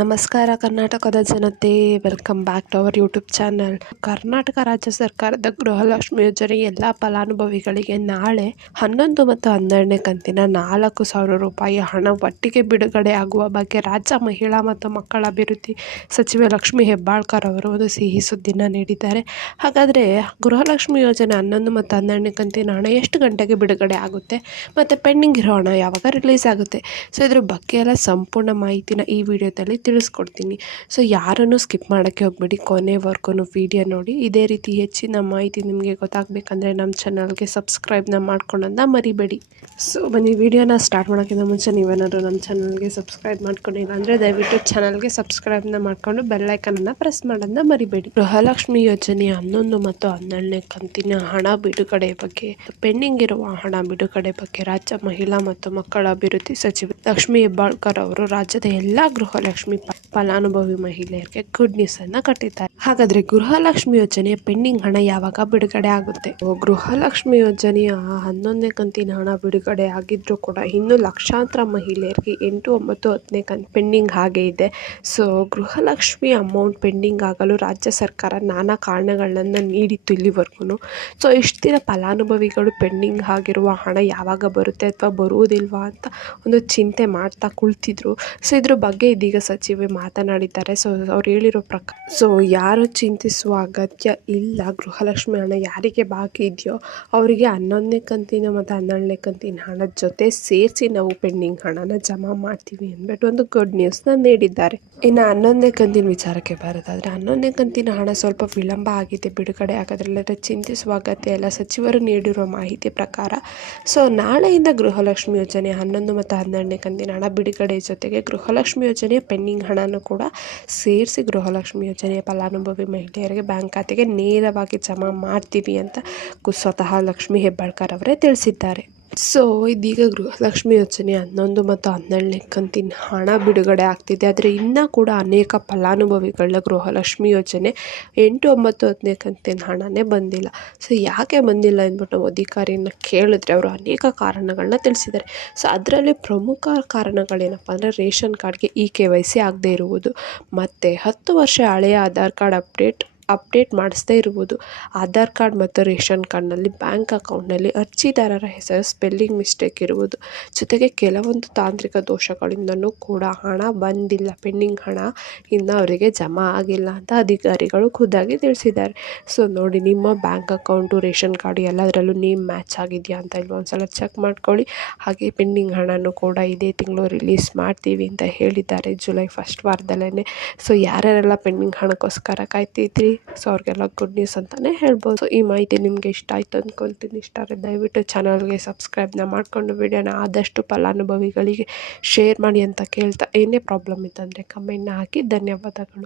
ನಮಸ್ಕಾರ ಕರ್ನಾಟಕದ ಜನತೆ, welcome back to our YouTube channel. ಕರ್ನಾಟಕ ರಾಜ್ಯ ಸರ್ಕಾರದ ಗೃಹಲಕ್ಷ್ಮಿ ಯೋಜನೆ ಎಲ್ಲ ಫಲಾನುಭವಿಗಳಿಗೆ ನಾಳೆ 11 ಮತ್ತು 12ನೇ ಕಂತಿನ 4,000 ರೂಪಾಯಿ ಹಣ ಒಟ್ಟಿಗೆ ಬಿಡುಗಡೆ ಆಗುವ ಬಗ್ಗೆ ರಾಜ್ಯ ಮಹಿಳಾ ಮತ್ತು ಮಕ್ಕಳ ಅಭಿವೃದ್ಧಿ ಸಚಿವೆ ಲಕ್ಷ್ಮಿ ಹೆಬ್ಬಾಳ್ಕರ್ ಅವರು ಒಂದು ಸಿಹಿ ಸುದ್ದಿನ ನೀಡಿದ್ದಾರೆ. ಹಾಗಾದರೆ ಗೃಹಲಕ್ಷ್ಮಿ ಯೋಜನೆ 11 ಮತ್ತು 12ನೇ ಕಂತಿನ ಹಣ ಎಷ್ಟು ಗಂಟೆಗೆ ಬಿಡುಗಡೆ ಆಗುತ್ತೆ ಮತ್ತು ಪೆಂಡಿಂಗ್ ಇರೋ ಹಣ ಯಾವಾಗ ರಿಲೀಸ್ ಆಗುತ್ತೆ, ಸೊ ಇದ್ರ ಬಗ್ಗೆ ಎಲ್ಲ ಸಂಪೂರ್ಣ ಮಾಹಿತಿನ ಈ ವಿಡಿಯೋದಲ್ಲಿ ತಿಳಿಸ್ಕೊಡ್ತೀನಿ. ಸೊ ಯಾರನ್ನು ಸ್ಕಿಪ್ ಮಾಡೋಕ್ಕೆ ಹೋಗಬೇಡಿ, ಕೊನೆವರೆಗೂ ವಿಡಿಯೋ ನೋಡಿ. ಇದೇ ರೀತಿ ಹೆಚ್ಚಿನ ಮಾಹಿತಿ ನಿಮಗೆ ಗೊತ್ತಾಗಬೇಕಂದ್ರೆ ನಮ್ಮ ಚಾನಲ್ಗೆ ಸಬ್ಸ್ಕ್ರೈಬ್ನ ಮಾಡ್ಕೊಳ್ಳೋದನ್ನ ಮರಿಬೇಡಿ. ಸೊ ಬನ್ನಿ, ವಿಡಿಯೋನ ಸ್ಟಾರ್ಟ್ ಮಾಡೋಕ್ಕಿಂತ ಮುಂಚೆ ನೀವೇನಾದರೂ ನಮ್ಮ ಚಾನಲ್ಗೆ ಸಬ್ಸ್ಕ್ರೈಬ್ ಮಾಡ್ಕೊಂಡಿಲ್ಲ ಅಂದರೆ ದಯವಿಟ್ಟು ಚಾನಲ್ಗೆ ಸಬ್ಸ್ಕ್ರೈಬ್ನ ಮಾಡಿಕೊಂಡು ಬೆಲ್ಲೈಕನನ್ನು ಪ್ರೆಸ್ ಮಾಡೋದನ್ನ ಮರಿಬೇಡಿ. ಗೃಹಲಕ್ಷ್ಮಿ ಯೋಜನೆಯ 11 ಮತ್ತು 12ನೇ ಕಂತಿನ ಹಣ ಬಿಡುಗಡೆ ಬಗ್ಗೆ, ಪೆಂಡಿಂಗ್ ಇರುವ ಹಣ ಬಿಡುಗಡೆ ಬಗ್ಗೆ ರಾಜ್ಯ ಮಹಿಳಾ ಮತ್ತು ಮಕ್ಕಳ ಅಭಿವೃದ್ಧಿ ಸಚಿವೆ ಲಕ್ಷ್ಮಿ ಹೆಬ್ಬಾಳ್ಕರ್ ಅವರು ರಾಜ್ಯದ ಎಲ್ಲ ಗೃಹಲಕ್ಷ್ಮಿ ಫಲಾನುಭವಿ ಮಹಿಳೆಯರಿಗೆ ಗುಡ್ ನ್ಯೂಸ್ ಅನ್ನ ಕೊಟ್ಟಿದ್ದಾರೆ. ಹಾಗಾದ್ರೆ ಗೃಹಲಕ್ಷ್ಮಿ ಯೋಜನೆಯ ಪೆಂಡಿಂಗ್ ಹಣ ಯಾವಾಗ ಬಿಡುಗಡೆ ಆಗುತ್ತೆ? ಗೃಹಲಕ್ಷ್ಮಿ ಯೋಜನೆಯ 11ನೇ ಕಂತಿನ ಹಣ ಬಿಡುಗಡೆ ಆಗಿದ್ರು ಕೂಡ ಇನ್ನು ಲಕ್ಷಾಂತರ ಮಹಿಳೆಯರಿಗೆ 8, 9, 10ನೇ ಕಂತು ಪೆಂಡಿಂಗ್ ಹಾಗೆ ಇದೆ. ಸೊ ಗೃಹಲಕ್ಷ್ಮಿ ಅಮೌಂಟ್ ಪೆಂಡಿಂಗ್ ಆಗಲು ರಾಜ್ಯ ಸರ್ಕಾರ ನಾನಾ ಕಾರಣಗಳನ್ನ ನೀಡಿತ್ತು ಇಲ್ಲಿವರೆಗೂ. ಸೊ ಇಷ್ಟು ದಿನ ಫಲಾನುಭವಿಗಳು ಪೆಂಡಿಂಗ್ ಆಗಿರುವ ಹಣ ಯಾವಾಗ ಬರುತ್ತೆ ಅಥವಾ ಬರುವುದಿಲ್ವಾ ಅಂತ ಒಂದು ಚಿಂತೆ ಮಾಡ್ತಾ ಕುಳಿತಿದ್ರು. ಸೊ ಇದ್ರ ಬಗ್ಗೆ ಇದೀಗ ಸಚಿವೆ ಮಾತನಾಡಿದ್ದಾರೆ. ಸೊ ಅವ್ರು ಹೇಳಿರೋ ಪ್ರಕಾರ, ಸೊ ಯಾರು ಚಿಂತಿಸುವ ಅಗತ್ಯ ಇಲ್ಲ. ಗೃಹಲಕ್ಷ್ಮಿ ಹಣ ಯಾರಿಗೆ ಬಾಕಿ ಇದೆಯೋ ಅವರಿಗೆ 11ನೇ ಕಂತಿನ ಮತ್ತು 12ನೇ ಕಂತಿನ ಹಣದ ಜೊತೆ ಸೇರಿಸಿ ನಾವು ಪೆಂಡಿಂಗ್ ಹಣನ ಜಮಾ ಮಾಡ್ತೀವಿ ಅಂದ್ಬಿಟ್ಟು ಒಂದು ಗುಡ್ ನ್ಯೂಸ್ನ ನೀಡಿದ್ದಾರೆ. ಇನ್ನು 11ನೇ ಕಂತಿನ ವಿಚಾರಕ್ಕೆ ಬರೋದಾದರೆ, 11ನೇ ಕಂತಿನ ಹಣ ಸ್ವಲ್ಪ ವಿಳಂಬ ಆಗಿದೆ ಬಿಡುಗಡೆ ಆಗೋದ್ರಲ್ಲದೆ ಚಿಂತಿಸುವ ಅಗತ್ಯ ಇಲ್ಲ. ಸಚಿವರು ನೀಡಿರುವ ಮಾಹಿತಿ ಪ್ರಕಾರ ಸೊ ನಾಳೆಯಿಂದ ಗೃಹಲಕ್ಷ್ಮಿ ಯೋಜನೆ 11 ಮತ್ತು 12ನೇ ಕಂತಿನ ಹಣ ಬಿಡುಗಡೆ ಜೊತೆಗೆ ಗೃಹಲಕ್ಷ್ಮಿ ಯೋಜನೆಯ ಪೆಂಡಿಂಗ್ ಹಣನೂ ಕೂಡ ಸೇರಿಸಿ ಗೃಹಲಕ್ಷ್ಮಿ ಯೋಜನೆಯ ಫಲಾನುಭವಿ ಮಹಿಳೆಯರಿಗೆ ಬ್ಯಾಂಕ್ ಖಾತೆಗೆ ನೇರವಾಗಿ ಜಮಾ ಮಾಡ್ತೀವಿ ಅಂತ ಸ್ವತಃ ಲಕ್ಷ್ಮಿ ಹೆಬ್ಬಾಳ್ಕರ್ ಅವರೇ ತಿಳಿಸಿದ್ದಾರೆ. ಸೊ ಇದೀಗ ಗೃಹಲಕ್ಷ್ಮಿ ಯೋಜನೆ 11 ಮತ್ತು 12ನೇ ಕಂತಿನ ಹಣ ಬಿಡುಗಡೆ ಆಗ್ತಿದೆ. ಆದರೆ ಇನ್ನೂ ಕೂಡ ಅನೇಕ ಫಲಾನುಭವಿಗಳ ಗೃಹಲಕ್ಷ್ಮಿ ಯೋಜನೆ 8, 9, 10ನೇ ಕಂತಿನ ಹಣನೇ ಬಂದಿಲ್ಲ. ಸೊ ಯಾಕೆ ಬಂದಿಲ್ಲ ಅಂದ್ಬಿಟ್ಟು ನಾವು ಅಧಿಕಾರಿನ ಕೇಳಿದ್ರೆ ಅವರು ಅನೇಕ ಕಾರಣಗಳನ್ನ ತಿಳಿಸಿದ್ದಾರೆ. ಸೊ ಅದರಲ್ಲಿ ಪ್ರಮುಖ ಕಾರಣಗಳೇನಪ್ಪ ಅಂದರೆ ರೇಷನ್ ಕಾರ್ಡ್ಗೆ KYC ಆಗದೇ ಇರುವುದು, ಮತ್ತು 10 ವರ್ಷ ಹಳೆಯ ಆಧಾರ್ ಕಾರ್ಡ್ ಅಪ್ಡೇಟ್ ಮಾಡಿಸದೇ ಇರುವುದು, ಆಧಾರ್ ಕಾರ್ಡ್ ಮತ್ತು ರೇಷನ್ ಕಾರ್ಡ್ನಲ್ಲಿ ಬ್ಯಾಂಕ್ ಅಕೌಂಟ್ನಲ್ಲಿ ಅರ್ಜಿದಾರರ ಹೆಸರು ಸ್ಪೆಲ್ಲಿಂಗ್ ಮಿಸ್ಟೇಕ್ ಇರುವುದು, ಜೊತೆಗೆ ಕೆಲವೊಂದು ತಾಂತ್ರಿಕ ದೋಷಗಳಿಂದನೂ ಕೂಡ ಹಣ ಬಂದಿಲ್ಲ. ಪೆಂಡಿಂಗ್ ಹಣ ಇನ್ನು ಅವರಿಗೆ ಜಮಾ ಆಗಿಲ್ಲ ಅಂತ ಅಧಿಕಾರಿಗಳು ಖುದ್ದಾಗಿ ತಿಳಿಸಿದ್ದಾರೆ. ಸೊ ನೋಡಿ, ನಿಮ್ಮ ಬ್ಯಾಂಕ್ ಅಕೌಂಟು, ರೇಷನ್ ಕಾರ್ಡು ಎಲ್ಲದರಲ್ಲೂ ನೇಮ್ ಮ್ಯಾಚ್ ಆಗಿದೆಯಾ ಅಂತ ಇಲ್ಲಿ ಒಂದ್ಸಲ ಚೆಕ್ ಮಾಡ್ಕೊಳ್ಳಿ. ಹಾಗೆ ಪೆಂಡಿಂಗ್ ಹಣನೂ ಕೂಡ ಇದೇ ತಿಂಗಳು ರಿಲೀಸ್ ಮಾಡ್ತೀವಿ ಅಂತ ಹೇಳಿದ್ದಾರೆ, ಜುಲೈ ಫಸ್ಟ್ ವಾರದಲ್ಲೇ. ಸೊ ಯಾರ್ಯಾರೆಲ್ಲ ಪೆಂಡಿಂಗ್ ಹಣಕ್ಕೋಸ್ಕರ ಕಾಯ್ತಿದ್ರಿ, ಸೊ ಅವ್ರಿಗೆಲ್ಲ ಗುಡ್ ನ್ಯೂಸ್ ಅಂತಲೇ ಹೇಳ್ಬೋದು. ಸೊ ಈ ಮಾಹಿತಿ ನಿಮಗೆ ಇಷ್ಟ ಆಯಿತು ಅಂದ್ಕೊಳ್ತೀನಿ. ಇಷ್ಟ ಆದರೆ ದಯವಿಟ್ಟು ಚಾನಲ್ಗೆ ಸಬ್ಸ್ಕ್ರೈಬ್ನ ಮಾಡಿಕೊಂಡು ವಿಡಿಯೋನ ಆದಷ್ಟು ಫಲಾನುಭವಿಗಳಿಗೆ ಶೇರ್ ಮಾಡಿ ಅಂತ ಕೇಳ್ತಾ, ಏನೇ ಪ್ರಾಬ್ಲಮ್ ಇತ್ತಂದರೆ ಕಮೆಂಟ್ನ ಹಾಕಿ. ಧನ್ಯವಾದಗಳು.